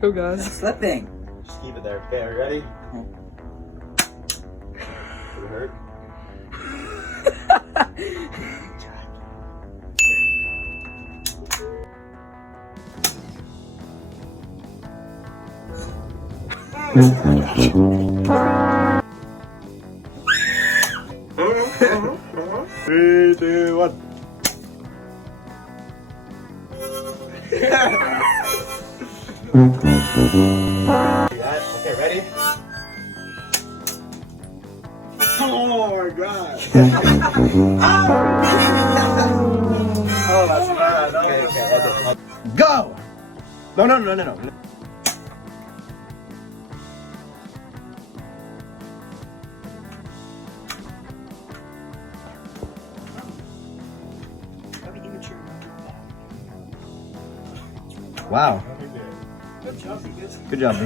Go, guys. It's slipping. Just keep it there. Okay, are you ready? Did it hurt? Three, two, one. Okay, ready? Oh my god! Oh, that's bad. Okay, go! No. Wow. Good job.